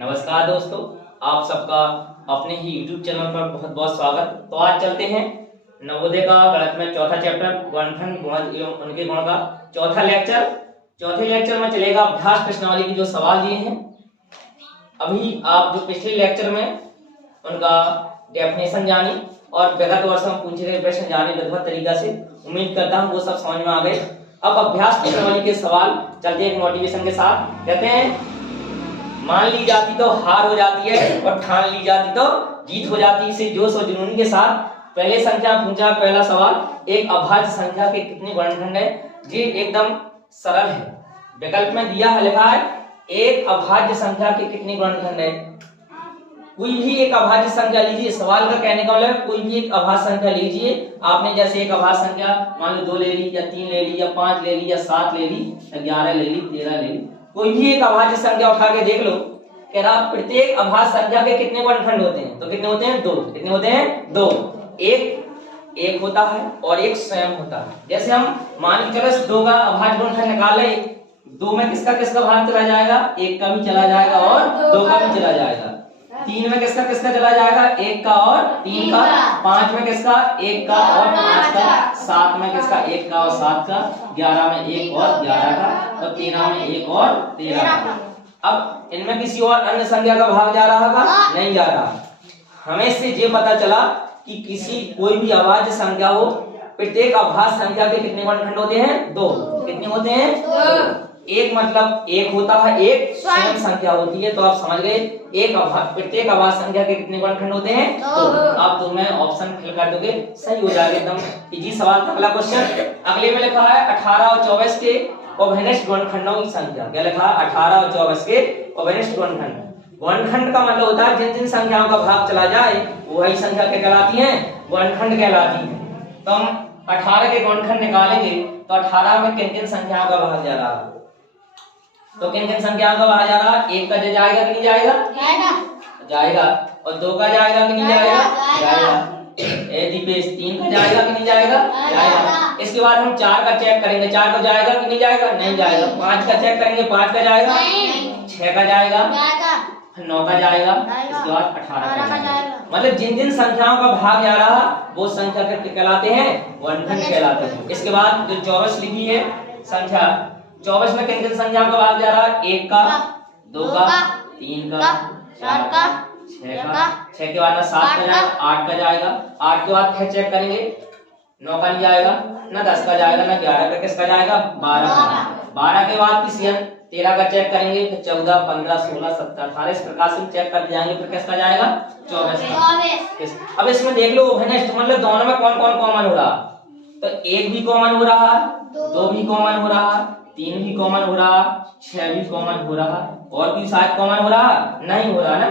नमस्कार दोस्तों, आप सबका अपने ही YouTube चैनल पर बहुत बहुत स्वागत। तो आज चलते हैं नवोदय का गणित में चौथा चैप्टर गुणनखंड गुणज एवं उनके गुण का चौथा लेक्चर। चौथे लेक्चर में चलेगा अभ्यास प्रश्नावली की जो सवाल दिए हैं। अभी आप जो पिछले लेक्चर में उनका डेफिनेशन जानी और विगत वर्षों में पूछे गए प्रश्न जाने लगभग तरीका से, उम्मीद करता हूँ वो सब समझ में आ गए। अब अभ्यास प्रश्नावली के सवाल चलते हैं एक मोटिवेशन के साथ। कहते हैं मान ली जाती तो हार हो जाती है और ठान ली जाती तो जीत हो जाती है। इसे जोश और जुनून के साथ पहले संख्या पूछा। पहला सवाल, एक अभाज्य संख्या के कितने गुणनखंड है? ये एकदम सरल है। विकल्प में दिया है, लिखा है एक अभाज्य संख्या के कितने गुणनखंड है। कोई भी एक अभाज्य संख्या लीजिए। सवाल का कहने का मतलब कोई भी एक अभाज्य संख्या लीजिए। आपने जैसे एक अभाज्य संख्या मान लो 2 ले ली या 3 ले ली या 5 ले ली या 7 ले ली या 11 ले ली 13 ले ली, कोई भी एक अभाज्य संख्या उठा के देख लो। कह रहा प्रत्येक अभाज्य संख्या के कितने गुणनखंड होते हैं? तो कितने होते हैं? 2। कितने होते हैं? 2। एक होता है और एक स्वयं होता है। जैसे हम मान के चलो 2 का अभाज्य गुणनखंड निकाल ले, 2 में किसका किसका भाग चला जाएगा? 1 का भी चला जाएगा और 2 का भी चला जाएगा। 3 में किसका किसका चला जाएगा? 1 का और 3 का। 5 में किसका? 1 का और 5 का। 7 में किसका? 1 का और 7 का। 11 में 1 और 11 का और 13 में 1 और 13 का। अब इनमें किसी और अन्य संख्या का भाग जा रहा होगा? नहीं जा रहा। हमें इससे ये पता चला कि किसी कोई भी अभाज्य संख्या हो, प्रत्येक अभाज्य संख्या के कितने गुणनखंड होते हैं? 2। कितने होते हैं? 2। एक मतलब एक होता है, एक स्वयं संख्या होती है। तो आप समझ गए प्रत्येक अभाज्य संख्या के कितने गुणनखंड होते हैं? 2। आप दो में ऑप्शन फिल कर दोगे, सही हो जाएगा। एकदम इजी सवाल था। अगला क्वेश्चन, अगले में लिखा है 18 और 24 के अभिन्निष्ट गुणनखंडों की संख्या। क्या लिखा है? 18 और 24 के अभिन्निष्ट गुणनखंड। गुणनखंड का मतलब होता है जिन जिन संख्याओं का भाग चला जाए वही संख्या क्या कहलाती है? गुणनखंड कहलाती है। तो हम 18 के गुणनखंड निकालेंगे तो 18 में किन किन संख्याओं का भाग जा रहा है? तो किन किन संख्याओं का भाग जा रहा है? 1 का जाएगा कि नहीं जाएगा? जाएगा। और 2 का जाएगा कि नहीं जाएगा? जाएगा। दीपेश 3 का जाएगा कि नहीं जाएगा? जाएगा। इसके बाद हम 4 का चेक करेंगे, 4 का जाएगा कि नहीं जाएगा? नहीं जाएगा। 5 का चेक करेंगे, 5 का जाएगा? 6 का जाएगा? 9 का जाएगा। इसके बाद 18 का जाएगा। मतलब जिन जिन संख्याओं का भाग जा रहा वो संख्या कहलाते हैं गुणनखंड कहलाते हैं। इसके बाद जो 24 लिखी है संख्या, 24 में किन किन संख्याओं का भाग जा रहा है? 1 का, 2 का, 3 का, 4 का, 6 का। 6 के बाद में 7 का जाएगा, 8 का जाएगा। 8 के बाद फिर चेक करेंगे, 9 का नहीं जाएगा, ना 10 का जाएगा, ना 11 का। किसका जाएगा? 12 का। 12 के बाद किसी 13 का चेक करेंगे, फिर 14, 15, 16, 17, 18 इस प्रकार से चेक कर जाएंगे। फिर किसका जाएगा? 24 का। अब इसमें देख लो अभिन्निष्ट मतलब दोनों में कौन कौन कॉमन हो रहा? तो 1 भी कॉमन हो रहा, 2 भी कॉमन हो रहा, 3 भी कॉमन हो रहा, 6 भी कॉमन हो रहा, और भी शायद कॉमन हो रहा नहीं हो रहा ना।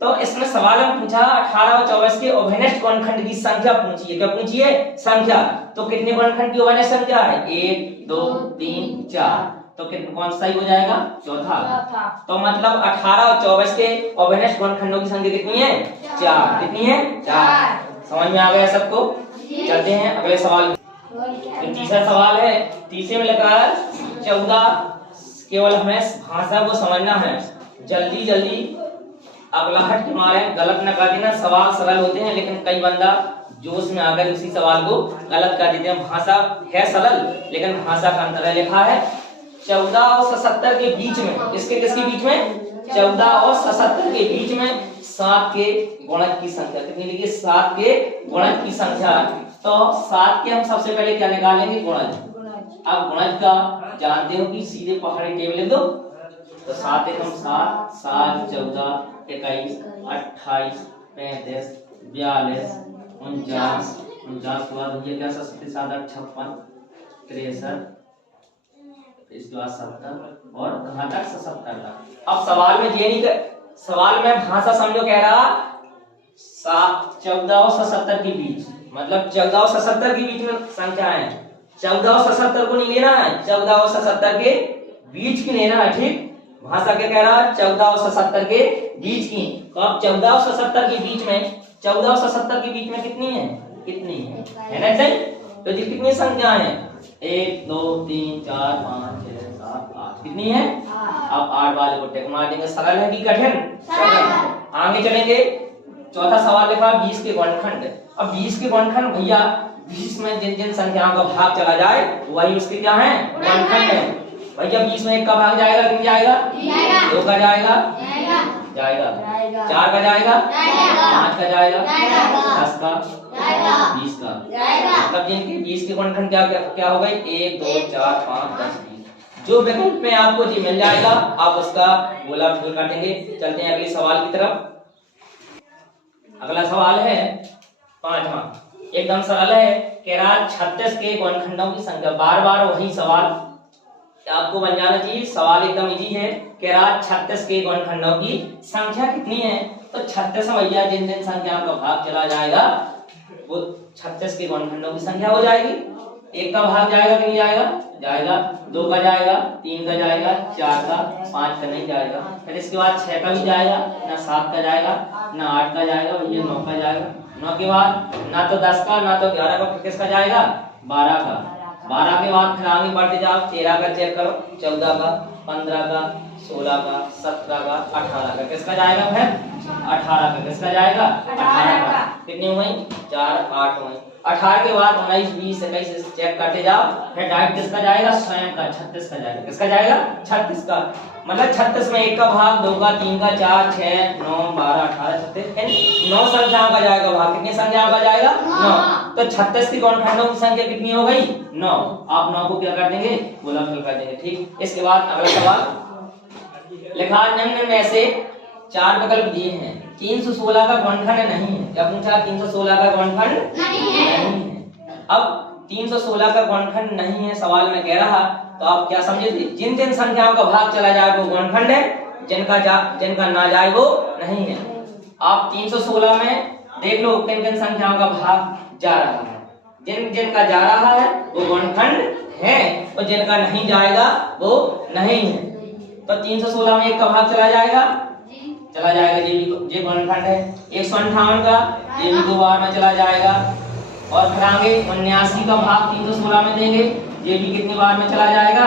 तो इसमें सवाल में पूछा 18 और 24 के अभिन्निष्ट गुणनखंड की संख्या पूछिए। क्या पूछिए? संख्या। तो कितने गुणनखंड की अभिन्निष्ट संख्या है? 1, 2, 3, 4। तो कौन सा ही हो जाएगा? चौथा। तो मतलब 18 और 24 के अभिन्निष्ट गुणनखंडों की संख्या कितनी है? 4। कितनी है? 4। समझ में आ गया सबको? चलते हैं अगले सवाल। तो तीसरा सवाल है, तीसरे में लिखा है 14। केवल हमें भाषा को समझना है, जल्दी जल्दी अगलाहट के मारे गलत न कर देना। सवाल सरल होते हैं लेकिन कई बंदा जोश में आकर उसी सवाल को गलत कर देते हैं। भाषा है सरल लेकिन भाषा का अंतर है। लिखा है 14 और 77 के बीच में, किसके बीच में? 14 और 77 के बीच में 7 के गुणज की संख्या कितनी लिखी? 7 के गुणज की संख्या। तो 7 के हम सबसे पहले क्या निकालेंगे? गुणज। अब गुणज का जानते हो कि सीधे पहाड़ी टेबल लिख दो। तो 7 एकम 7, 7, 14, 21, 28, 35, 42, 49, 49 के बाद ये क्या? 7, 7, 56, 63, इसके बाद 70 और कहां तक? 77 तक। अब सवाल में ये नहीं सवाल में भाषा समझो, कह रहा 14 और 77 के बीच, मतलब 14 और 77 के बीच में संख्या है। 14 और 77 को नहीं लेना है, 14 और 77 के बीच की लेना है। ठीक, भाषा क्या कह रहा है? 14 और 77 के बीच की। तो अब 14 और 77 के बीच में, 14 और 77 के बीच में कितनी है? कितनी है ना सही? तो जी कितनी संख्या है? 1, 2, 3, 4, 5, 6, 7, 8, कितनी है? अब 8 वाले को टिक मार देंगे। सरल है कि कठिन? आगे चलेंगे। चौथा सवाल लिखा 20 के गुणनखंड। अब 20 के गुणनखंड भैया 20 में जिन जिन संख्याओं का भाग चला जाए वही उसके क्या है? गुणनखंड है। भैया 20 में 1 का भाग जाएगा कि नहीं जाएगा? 2 का जाएगा? जाएगा। 4 का जाएगा? 5 का जाएगा? 10 का? 20 का? मतलब जिनके 20 के गुणनखंड क्या क्या हो गए? 1 2 4 5 10 20। जो विकल्प में आपको जी मिल जाएगा आप उसका गोला फिल कर देंगे। चलते हैं अगले सवाल की तरफ। अगला सवाल है 5वां, एकदम सरल है। कह रहा 36 के गुणनखंडों की संख्या। बार बार वही सवाल आपको बन जाना चाहिए। सवाल एकदम इजी है। कह रहा 36 के गुणनखंडों की संख्या कितनी है? तो 36 भैया जिन जिन संख्याओं का भाग चला जाएगा वो 36 के गुणनखंडों की संख्या हो जाएगी। 1 का भाग जाएगा कि नहीं जाएगा? जाएगा। 2 का जाएगा? 3 का जाएगा? 4 का? 5 का नहीं जाएगा। फिर इसके बाद 6 का भी जाएगा ना, 7 का जाएगा ना, 8 का जाएगा भैया, 9 का जाएगा। 9 के बाद ना तो 10 का ना तो 11 का, किसका जाएगा? 12 का। 12 के बाद फिर आगे बढ़ते जाओ। 13 का चेक करो, 14 का, 15 का, 16 का, 17 का, 18 का, किसका जाएगा? फिर 18 का किसका जाएगा? 18 का। कितनी हुई? 4 8 हुई। 18 के बाद 19 20 21 चेक करते जाओ। फिर डायरेक्ट किसका जाएगा? स्वयं का 36 का जाएगा। किसका जाएगा? 36 का। मतलब 36 में 1 का भाग, 2 का, 3 का, 4 6 9 12 18 36 9 संख्याओं का जाएगा भाग। कितनी संख्याओं का जाएगा? 9। तो 36 की गुणनखंडों की संख्या कितनी हो गई? 9। आप 9 को क्या कर देंगे? गोला फिल कर देंगे। ठीक। इसके बाद अगला सवाल लिखा निम्न में से 4 विकल्प दिए हैं। 316 का गुणनखंड नहीं है। क्या पूछा? 316 का गुणनखंड नहीं है। अब 316 का गुणनखंड नहीं है सवाल में कह रहा, तो आप क्या समझे थे? जिन जिन संख्याओं का भाग चला जाए वो गुणनखंड है, जिनका ना जाए वो नहीं है। आप 316 में देख लो किन किन संख्याओं का भाग जा रहा है। जिनका जा रहा है वो गुणनखंड है और जिनका नहीं जाएगा वो नहीं है। तो 316 में 1 का भाग चला जाएगा? चला जाएगा। ये गुणनखंड है। 158 का ये भी 2 बार में चला जाएगा। और फिर आगे 79 का भाग 316 में देंगे, ये भी कितनी बार में चला जाएगा?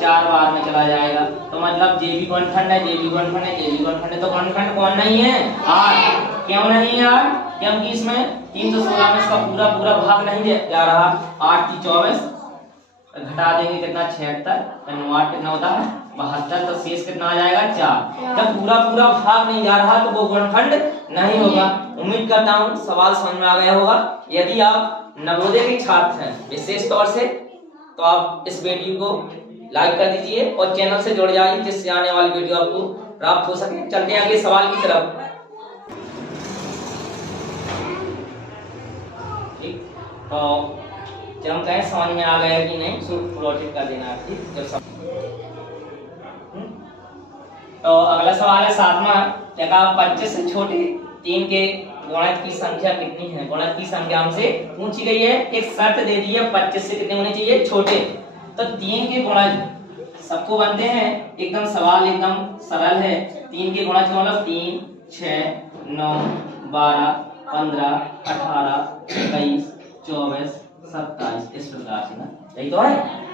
4 बार में चला जाएगा। तो मतलब ये भी गुणनखंड है, ये भी गुणनखंड है, ये भी गुणनखंड है। तो गुणनखंड कौन नहीं है? 8। क्यों नहीं है 8? क्योंकि इसमें 316 में इसका पूरा भाग नहीं जा रहा। 8 की 24 घटा देंगे कितना? 76। 9 8 कितना होता है? 72। तो शेष कितना आ जाएगा? 4। जब पूरा भाग नहीं जा रहा तो वो गुणनखंड नहीं होगा। उम्मीद करता हूँ सवाल समझ में आ गया होगा। यदि आप नवोदय के छात्र हैं विशेष तौर से तो आप इस वीडियो को लाइक कर दीजिए और चैनल से जुड़ जाइए जिससे आने वाली वीडियो आपको प्राप्त हो सके। चलते हैं अगले सवाल की तरफ। ठीक। तो जब हम कहें समझ में आ गया कि नहीं तो प्लॉटिंग कर देना है। ठीक। जब तो अगला सवाल है 7वां। देखा 25 से छोटे 3 के गुणक की संख्या कितनी है? गुणक की संख्या हमसे पूछी गई है। एक शर्त दे दी है 25 से कितने होने चाहिए? छोटे। तो 3 के गुणज सबको बनते हैं। एकदम सवाल एकदम सरल है। 3 के गुणज का मतलब 3 6 9 12 15 18 21 24 27 इस प्रकार से ना, यही तो है।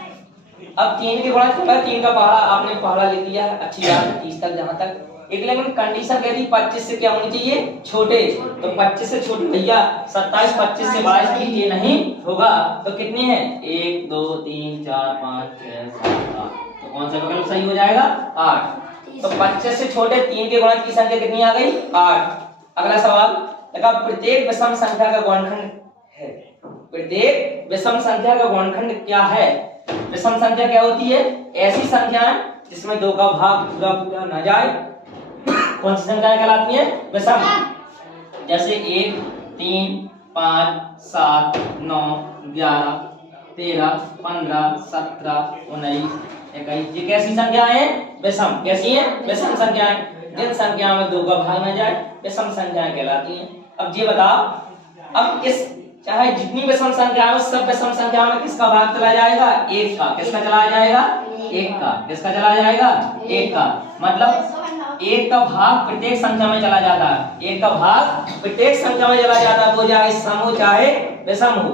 अब 3 के गुणज का 3 का पहाड़ा आपने पहाड़ा लिख दिया है, अच्छी बात है 30 तक जहां तक। एक लेकिन कंडीशन कह दी 25 से क्या होनी चाहिए? छोटे। तो 25 से छोटे भैया 27 25 से 22 की ये नहीं होगा। तो कितनी है? 1 2 3 4 5 6 7 8। तो कौन सा विकल्प सही हो जाएगा? 8। तो 25 से छोटे 3 के गुणज की संख्या कितनी आ गई? 8। अगला सवाल देखा प्रत्येक विषम संख्या का गुणनखंड है। प्रत्येक विषम संख्या का गुणनखंड क्या है? विषम संख्या क्या होती है? ऐसी संख्याएं जिसमें 2 का भाग पूरा ना जाए। कौन सी संख्याएं कहलाती हैं? विषम। जैसे 1 3 5 7 9 11 13 15 17 19 21। ये कैसी संख्याएं हैं? विषम। कैसी हैं? विषम संख्याएं। जिन संख्याओं में 2 का भाग न जाए विषम संख्याएं कहलाती हैं। अब ये बताओ, अब इस चाहे जितनी विषम संख्या है सब विषम संख्या में किसका भाग चला जाएगा? 1 का। किसका चला जाएगा? 1 का। किसका चला जाएगा? 1 का। मतलब 1 का भाग प्रत्येक संख्या में चला जाता है। 1 का भाग प्रत्येक संख्या में चला जाता है, वो चाहे सम हो चाहे विषम हो।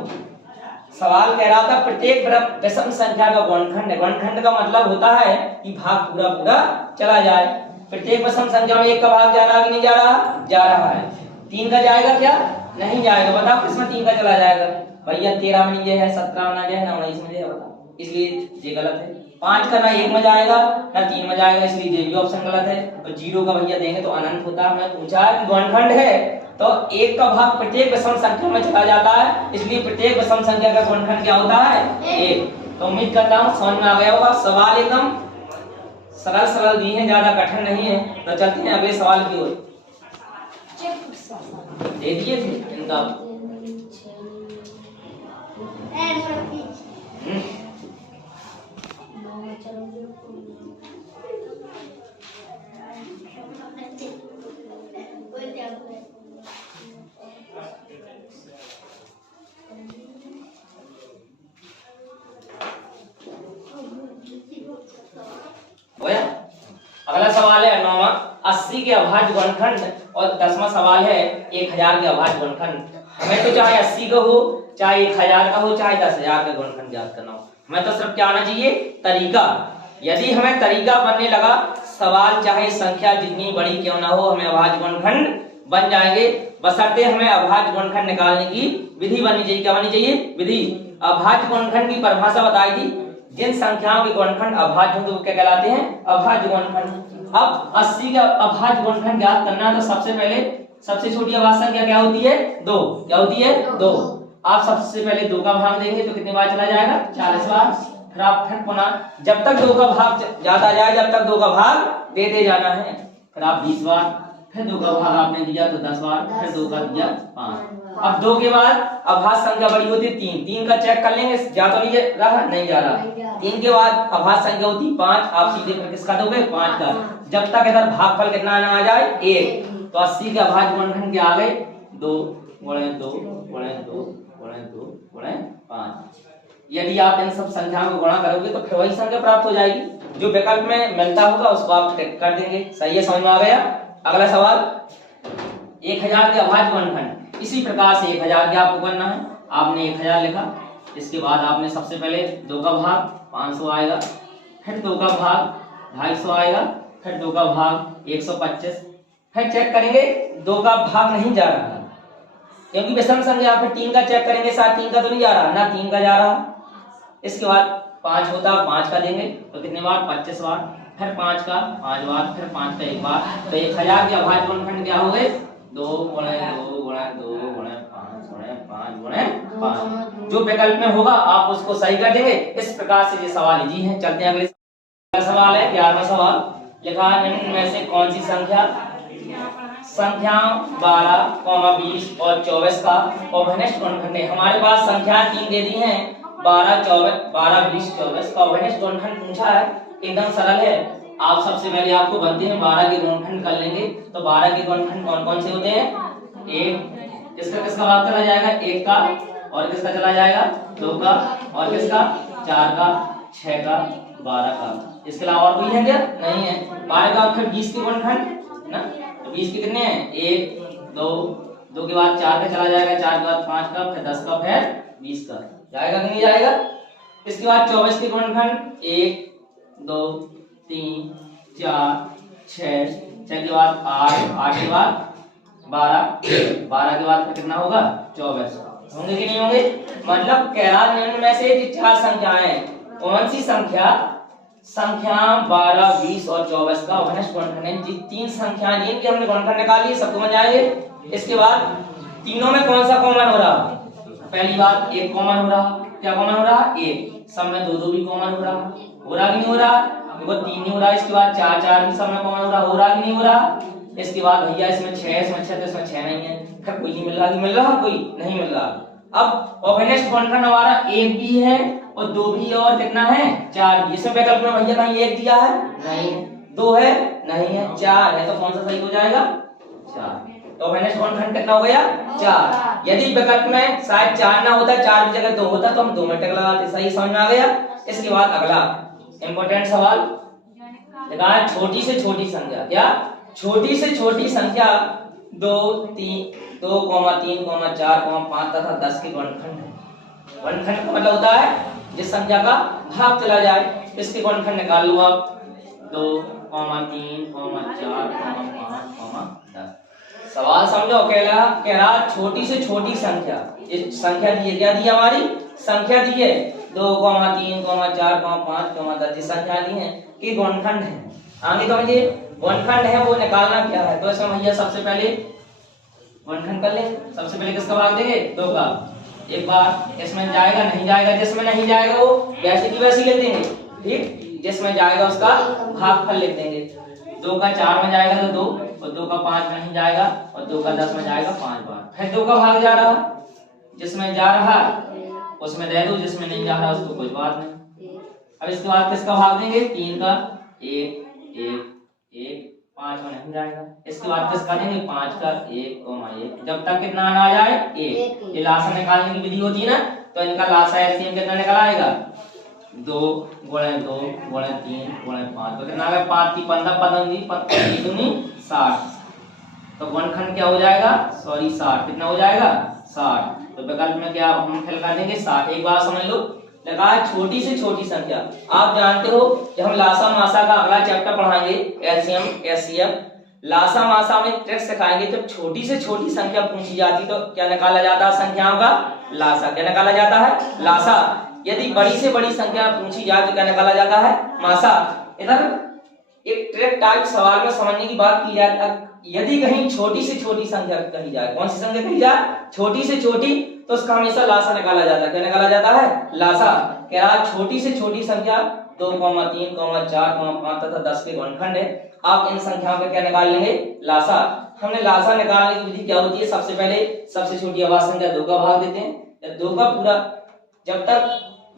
सवाल कह रहा था प्रत्येक विषम संख्या का गुणनखंड है। गुणनखंड का मतलब होता है कि भाग पूरा पूरा चला जाए। प्रत्येक विषम संख्या में एक का भाग जा रहा है कि नहीं जा रहा? जा रहा है। 3 का जाएगा क्या? नहीं जाएगा। बताओ किसमें 3 का चला जाएगा? भैया 13 में ये है, 17 में है ना 19 में है, बताओ। इसलिए ये गलत है। 5 का ना 1 में जाएगा ना 3 में जाएगा, इसलिए ये भी ऑप्शन गलत है। और 0 का भैया देंगे तो अनंत होता है। हमने पूछा है कि गुणनखंड है तो 1 का भाग प्रत्येक विषम संख्या में चला जाता है, इसलिए प्रत्येक विषम संख्या का गुणनखंड क्या होता है? 1। तो उम्मीद करता हूँ समझ में आ गया होगा। सवाल एकदम सरल सरल दिए हैं, ज्यादा कठिन नहीं है। तो चलते हैं अगले सवाल की ओर। दे दिए थे इनका। अगला सवाल है 9वां, 80 के अभाज्य गुणनखंड, और 10वां सवाल है 1000 के अभाज्य गुणनखंड। हमें तो चाहे 80 का हो, चाहे 1000 का हो, चाहे 10,000 का गुणनखंड ज्ञात करना हो, हमें तो सिर्फ क्या आना चाहिए? तरीका। यदि हमें तरीका बनने लगा, सवाल चाहे संख्या जितनी बड़ी क्यों ना हो, हमें अभाज्य गुणनखंड बन जाएंगे। बशर्ते हमें अभाज्य गुणनखंड निकालने की विधि बननी चाहिए। क्या बननी चाहिए? विधि। अभाज्य गुणनखंड की परिभाषा बताई थी, जिन संख्याओं के गुणनखंड अभाज्य होंगे वो क्या कहलाते हैं? अभाज्य गुणनखंड। अब 80 का अभाज्य गुणनखंड ज्ञात करना है तो सबसे पहले सबसे छोटी अभाज्य संख्या क्या होती है? 2। क्या होती है? 2। आप सबसे पहले 2 का भाग देंगे तो कितनी बार चला जाएगा? 40 बार। फिर आप फिर पुनः जब तक 2 का भाग जाता जाए, जब तक 2 का भाग देते जाना है। फिर आप 20 बार, फिर 2 का भाग आपने दिया तो 10 बार, फिर 2 का दिया 5। अब 2 के बाद अभाज्य संख्या बड़ी होती है 3। 3 का चेक कर लेंगे, जा तो नहीं रहा, नहीं जा रहा। 3 के बाद अभाज्य संख्या होती 5। आप सीधे फिर किसका दोगे? 5 का। जब तक इधर भागफल कितना ना आ जाए? 1। तो 80 के अभाज्य गुणनखंड के आ गए 2 गुणे 2 गुणे 2 गुणे 2 गुणे 5। यदि आप इन सब संख्याओं को गुणा करोगे तो फिर वही संख्या प्राप्त हो जाएगी। जो विकल्प में मिलता होगा उसको आप कर देंगे। सही है, समझ में आ गया? अगला सवाल 1000 के अभाज्य गुणनखंड। इसी प्रकार से 1000 के आपको करना है। आपने 1000 लिखा, इसके बाद आपने सबसे पहले 2 का भाग 500 आएगा, फिर 2 का भाग 250 आएगा, फिर 2 का भाग 125। फिर चेक करेंगे 2 का भाग नहीं जा रहा, क्योंकि विषम संख्या। फिर 3 का चेक करेंगे, साथ 3 का तो नहीं जा रहा ना, 3 का जा रहा। इसके बाद 5 होता, 5 का देंगे तो कितने बार? 25 बार। फिर 5 का 5 बार, फिर 5 का 1 बार। तो 1000 के अभाज्य गुणनखंड क्या हो गए? 2 गुणे 2 गुणे 2 गुणे 5 गुणे 5 गुणे 5। जो विकल्प में होगा आप उसको सही कर देंगे। इस प्रकार से ये सवाल इजी है। चलते हैं अगले सवाल है 11वां सवाल। लिखा है निम्न में से कौन सी संख्या 12, 20 और 24 का अभिनिष्ट गुणनखंड है? हमारे पास संख्या 3 दे दी हैं, 12, 20, 24 का अभिनिष्ट गुणनखंड पूछा है। एकदम सरल है। आप सबसे पहले आपको बनते हैं 12 के गुणनखंड कर लेंगे। तो 12 के गुणनखंड कौन कौन से होते हैं? 1, इसका किसका भाग चला जाएगा? 1 का। और किसका चला जाएगा? 2 का। और किसका? 4 का, 6 का, 12 का। इसके अलावा और कोई है क्या? नहीं है। 12 का फिर 20 के गुणनखंड ना, तो 20 के कितने हैं? 1, 2 के बाद 4 का चला जाएगा, 4 के बाद 5 का, फिर 10 का, फिर 20 का। जाएगा कि नहीं जाएगा? इसके बाद 24 के गुणनखंड 1, 2, 3, 4, 6, 6 के बाद 8, 8 के बाद 12, 12 के बाद फिर कितना होगा? 24 होंगे कि नहीं होंगे? मतलब कह रहा निम्न में से 4 संख्याएं, कौन सी संख्या 12, 20 और 24 का अभिनिष्ट गुणनखंड है? जी 3 संख्याएं जिनके हमने गुणनखंड निकाली, सबको बन जाएंगे। इसके बाद तीनों में कौन सा कॉमन हो रहा? पहली बात 1 कॉमन हो रहा। क्या कॉमन हो रहा? 1। सब में 2 भी कॉमन हो रहा कि नहीं हो रहा? देखो 3 नहीं हो रहा। इसके बाद 4 भी सब में कॉमन हो रहा कि नहीं हो रहा? इसके बाद भैया इसमें 6, इसमें 6 तो इसमें 6 नहीं है। फिर कोई नहीं मिल रहा कि मिल रहा? कोई नहीं मिल रहा। अब अभिनिष्ट गुणनखंड हमारा 1 भी है और 2 भी है, और कितना है? 4 भी। इसमें विकल्प में भैया कहीं 1 दिया है? नहीं है। 2 है? नहीं है। 4 है, तो कौन सा सही हो जाएगा? 4। तो अभिनिष्ट गुणनखंड कितना हो गया? 4। यदि विकल्प में शायद 4 ना होता, 4 की जगह 2 होता तो हम 2 में टिक लगाते। सही समझ में आ गया? इसके बाद अगला इंपॉर्टेंट सवाल लिखा है छोटी से छोटी संख्या। क्या? छोटी से छोटी संख्या 2, 3, 2, 3, 4, 5 तथा 10 के गुणनखंड है। गुणनखंड का मतलब होता है जिस संख्या का भाग चला जाए। इसके गुणनखंड निकाल लो आप। 2, 3, 4, 5, 10। सवाल समझो, कह रहा छोटी से छोटी संख्या। इस संख्या दी है, क्या दी है हमारी संख्या दी है 2, 3, 4, 5, 10 संख्या दी है कि गुणनखंड है। आगे तो ये गुणनखंड है वो निकालना क्या है, तो इसमें भैया सबसे पहले गुणनखंड कर ले। सबसे पहले किसका भाग देंगे 2 का। एक बार इसमें जाएगा नहीं जाएगा, जिसमें नहीं जाएगा वो वैसे की वैसे लिख देंगे, ठीक। जिसमें जाएगा उसका भागफल लिख देंगे। 2 का 4 में जाएगा तो 2, और 2 का 5 में नहीं जाएगा, और 2 का 10 में जाएगा 5 बार। फिर 2 का भाग जा रहा, जिसमें जा रहा उसमें दे दो, जिसमें नहीं जा रहा उसको कोई बात नहीं। अब इसके बाद किसका भाग देंगे 3 का 1, 5 में नहीं जाएगा। इसके बाद किसका देंगे 5 का 1, 1 जब तक कितना ना आ जाए 1। ये लासा निकालने की विधि होती है ना, तो इनका लासा एलसीएम कितना निकल आएगा 2 × 2 × 3 × 5 तो कितना आ गया 5 की 15 60। तो गुणनखंड क्या हो जाएगा 60 कितना हो जाएगा 60। तो विकल्प में क्या हम फिल कर देंगे 60। एक बात समझ लो, लगा छोटी से छोटी संख्या। आप जानते हो कि हम लासा मासा का अगला चैप्टर पढ़ाएंगे एलसीएम एचसीएफ। लासा मासा में ट्रिक सिखाएंगे। जब छोटी से छोटी संख्या पूछी जाती तो क्या निकाला जाता है संख्याओं का लासा। क्या निकाला जाता है लासा। यदि बड़ी से बड़ी संख्या पूछी जाए तो क्या निकाला जाता है मासा। इधर एक ट्रिक टाइप सवाल में समझने की बात की जाए, यदि कहीं छोटी से छोटी संख्या कही जाए, कौन सी संख्या कही जाए छोटी से छोटी, तो उसका हमेशा लासा निकाला जाता है। क्या निकाला जाता है लासा। कह रहा छोटी से छोटी संख्या 2, 3, 4, 5 तथा 10 के गुणनखंड है। आप इन संख्याओं का क्या निकाल लेंगे लासा। हमने लासा निकालने की विधि क्या होती है, सबसे पहले सबसे छोटी अभाज्य संख्या 2 का भाग देते हैं। 2 का पूरा जब तक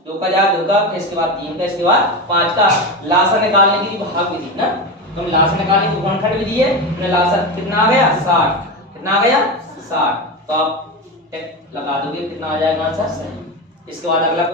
2 का जाए 2 का, फिर इसके बाद 3 का, इसके बाद 5 का। लासा निकालने की भाग विधि ना, तो हम लासा निकालने की गुणनखंड विधि है। लासा कितना आ गया 60। कितना आ गया 60। तो आप लगा दोगे कितना आ जाएगा आंसर सही। इसके बाद अगला